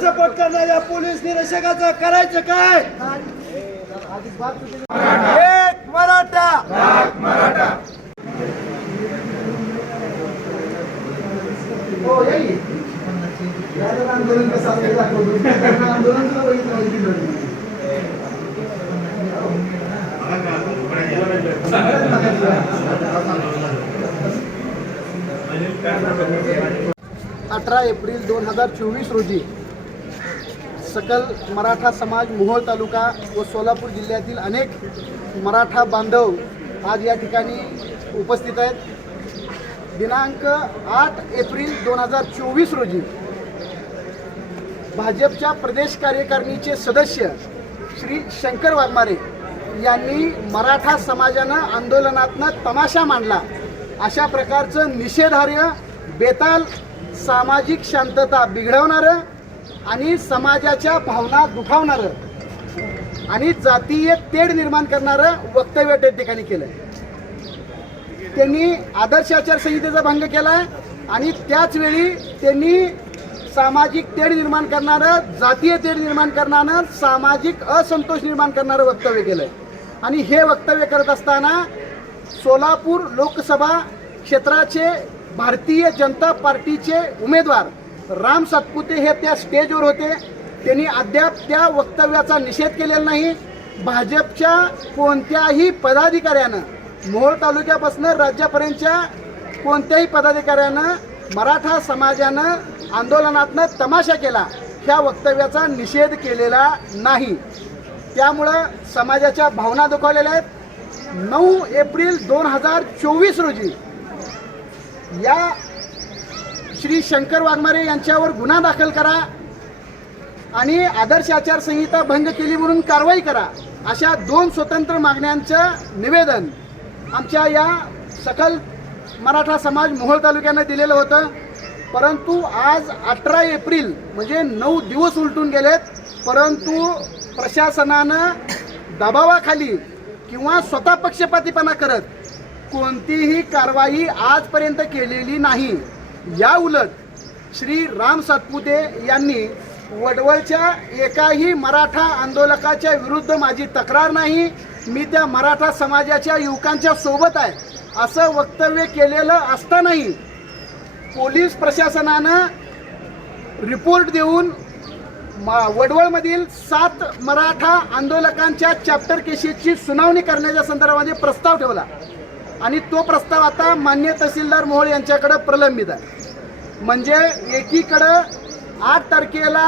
Support करणाऱ्या police निरीक्षकाचं करायचं काय? एक मराठा. हो, अठरा एप्रिल दोन हजार चोवीस रोजी सकल मराठा समाज मोहोळ तालुका व सोलापूर जिल्ह्यातील अनेक मराठा बांधव आज या ठिकाणी उपस्थित आहेत. दिनांक आठ एप्रिल दोन हजार चोवीस रोजी भाजपच्या प्रदेश कार्यकारिणीचे सदस्य श्री शंकर वाघमारे यांनी मराठा समाजानं आंदोलनातनं तमाशा मांडला. अशा प्रकारचं निषेधार्ह बेताल सामाजिक शांतता बिघडवणारं आणि समाजाच्या भावना दुखावणारं आणि जातीय तेढ निर्माण करणारं वक्तव्य त्या ठिकाणी केलं त्यांनी आदर्श आचारसंहितेचा भंग केलाय आणि त्याच वेळी त्यांनी सामाजिक तेढ निर्माण करणारं जातीय तेढ निर्माण करणारं सामाजिक असंतोष निर्माण करणारं वक्तव्य केलंय. आणि हे वक्तव्य करत असताना सोलापूर लोकसभा क्षेत्राचे भारतीय जनता पार्टीचे उमेदवार राम सातपुते हे त्या स्टेजवर होते. त्यांनी अद्याप त्या वक्तव्याचा निषेध केलेला नाही. भाजपच्या कोणत्याही पदाधिकाऱ्यानं मोहोळ तालुक्यापासून राज्यापर्यंतच्या कोणत्याही पदाधिकाऱ्यानं मराठा समाजानं आंदोलनातनं तमाशा केला. ह्या वक्तव्याचा निषेध केलेला नाही. त्यामुळं समाजाच्या भावना दुखावलेल्या आहेत. नऊ एप्रिल दोन हजार चोवीस रोजी या श्री शंकर वाघमारे यांच्यावर गुन्हा दाखल करा आणि आदर्श आचारसंहिता भंग केली म्हणून कारवाई करा अशा दोन स्वतंत्र मागण्यांचं निवेदन आमच्या या सकल मराठा समाज मोहोळ तालुक्यानं दिलेलं होतं. परंतु आज अठरा एप्रिल म्हणजे नऊ दिवस उलटून गेलेत. परंतु प्रशासनानं दबावाखाली किंवा स्वतः पक्षपातीपणा करत कोणतीही कारवाई आजपर्यंत केलेली नाही. या उलट श्री राम सातपुते यांनी वडवळच्या एकाही मराठा आंदोलकाच्या विरुद्ध माझी तक्रार नाही. मी त्या मराठा समाजाच्या युवकांच्या सोबत आहे. असं वक्तव्य केलेलं असतानाही पोलीस प्रशासनानं रिपोर्ट देऊन मा वडवळमधील सात मराठा आंदोलकांच्या चॅप्टर केसेसची सुनावणी करण्याच्या संदर्भामध्ये प्रस्ताव ठेवला. आणि तो प्रस्ताव आता मान्य तहसीलदार मोहोळ यांच्याकडे प्रलंबित आहे. म्हणजे एकीकडं आठ तारखेला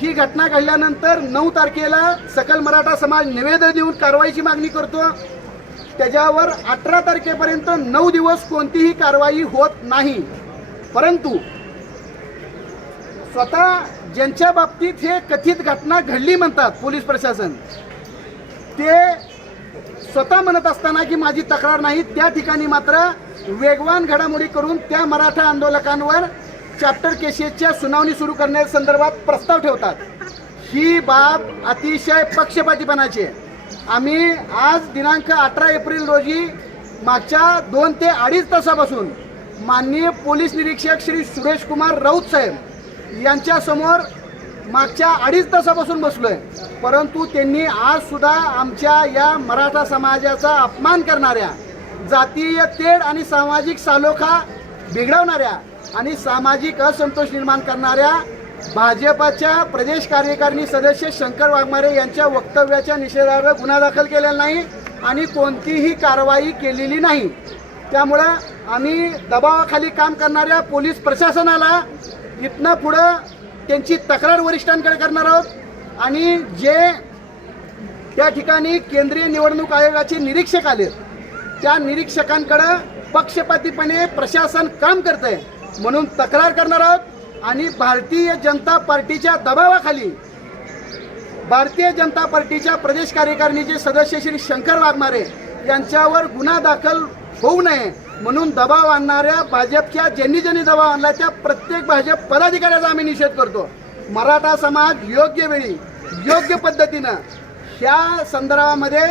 ही घटना घडल्यानंतर नऊ तारखेला सकल मराठा समाज निवेदन देऊन कारवाईची मागणी करतो. त्याच्यावर अठरा तारखेपर्यंत नऊ दिवस कोणतीही कारवाई होत नाही. परंतु स्वतः ज्यांच्या बाबतीत हे कथित घटना घडली म्हणतात पोलीस प्रशासन ते स्वतः म्हणत असताना की माझी तक्रार नाही त्या ठिकाणी मात्र वेगवान घडामोडी करून त्या मराठा आंदोलकांवर चॅप्टर केसेसच्या सुनावणी सुरू करण्यासंदर्भात प्रस्ताव ठेवतात. ही बाब अतिशय पक्षपातीपणाची आहे. आम्ही आज दिनांक अठरा एप्रिल रोजी मागच्या दोन ते अडीच तासापासून माननीय पोलीस निरीक्षक श्री सुरेश कुमार राऊत साहेब यांच्यासमोर मागच्या अडीच तासापासून बसलो आहे परंतु त्यांनी आज सुद्धा आमच्या या मराठा समाजाचा अपमान करणाऱ्या जातीय तेढ आणि सामाजिक सालोखा बिघडवणाऱ्या आणि सामाजिक असंतोष निर्माण करणाऱ्या भाजपाच्या प्रदेश कार्यकारिणी सदस्य शंकर वाघमारे यांच्या वक्तव्याच्या निषेधार्थ गुन्हा दाखल केलेला नाही आणि कोणतीही कारवाई केलेली नाही. त्यामुळं आम्ही दबावाखाली काम करणाऱ्या पोलीस प्रशासनाला इथनं पुढं त्यांची तक्रार वरिष्ठांकडे करणार आहोत आणि जे त्या ठिकाणी केंद्रीय निवडणूक आयोगाचे निरीक्षक आले त्या निरीक्षकांकडं पक्षपातीपणे प्रशासन काम करत आहे म्हणून तक्रार करणार आहोत आणि भारतीय जनता पार्टीच्या दबावाखाली भारतीय जनता पार्टीच्या प्रदेश कार्यकारिणीचे सदस्य श्री शंकर वाघमारे यांच्यावर गुन्हा दाखल होऊ नये म्हणून दबाव आणणाऱ्या भाजपच्या ज्यांनी ज्यांनी दबाव आणला त्या प्रत्येक भाजप पदाधिकाऱ्याचा आम्ही निषेध करतो. मराठा समाज योग्य वेळी योग्य पद्धतीनं ह्या संदर्भामध्ये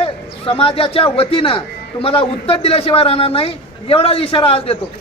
समाजाच्या वतीनं तुम्हाला उत्तर दिल्याशिवाय राहणार नाही एवढा इशारा आज देतो.